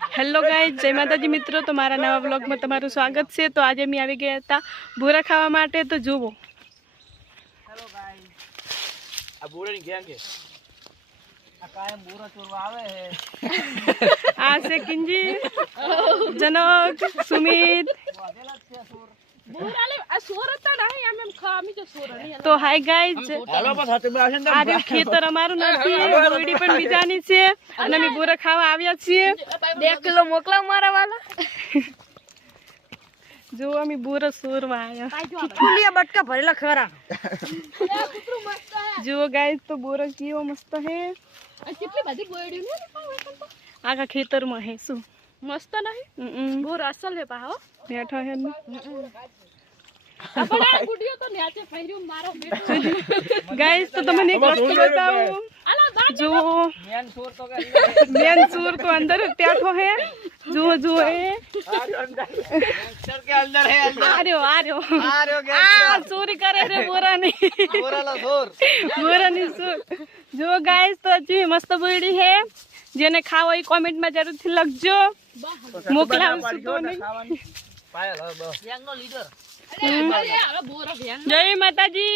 Hello guys, जय माताजी मित्रों। तो मारा नवा ब्लॉग में तमाરું स्वागत है। तो आज अमी આવી ગયા હતા ભૂરા ખાવા માટે। તો જુઓ हेलो गाइस, આ બોરાની ગેંગ છે। આ કાયમ બોરા ચોરવા આવે છે। આ છે કિંજી, જનક, સુમિત। વાદેલા છે ચોર। બોરાલે આ સોર હતા નહીં, આમ ખામી જો સોર નહીં। તો હાય ગાइस, હાલો બસ હાથે આવશે ને આજે ખેતર અમારું નથી, બોરડી પણ બીજાની છે અને અમે ભૂરા ખાવા આવ્યા છીએ। 2 કિલો મોકલા મારા વાલા। જો અમે ભૂરા સોરવા આવ્યા। ફૂલિયા બટકા ભરેલા ખરા। જુઓ ગાइस, तो બોરો કેવો મસ્ત હે। કેટલી બધી બોયડી ને આખા ખેતરમાં હે। શું મસ્ત નહીં? બોર અસલ હે પાહો। બેઠો હે ને। આપણા ગુડિયો તો ન્યાચે ફેર્યું મારો બેટો। गाइस, तो તમને એક વસ્તુ બતાવું। આલા બા જો મેન ચોર તો કે મેન सूर तो अंदर बैठो है। जो जो है ગેંગસ્ટર કે અંદર હે અંદર आ रहे આ રહ્યો आ चोरी करे रे बोरा नहीं બોરાનો ચોર बोरा नहीं सूर। जो गाइस, तो अच्छी मस्त बोड़ी है। जेने खाओ ई कमेंट में जरूर थी लगजो। मोकलावશું તો નહીં। પાયલ હવે બસ ગેંગનો લીડર અરે હવે બોરા ભ્યાન जय माताजी।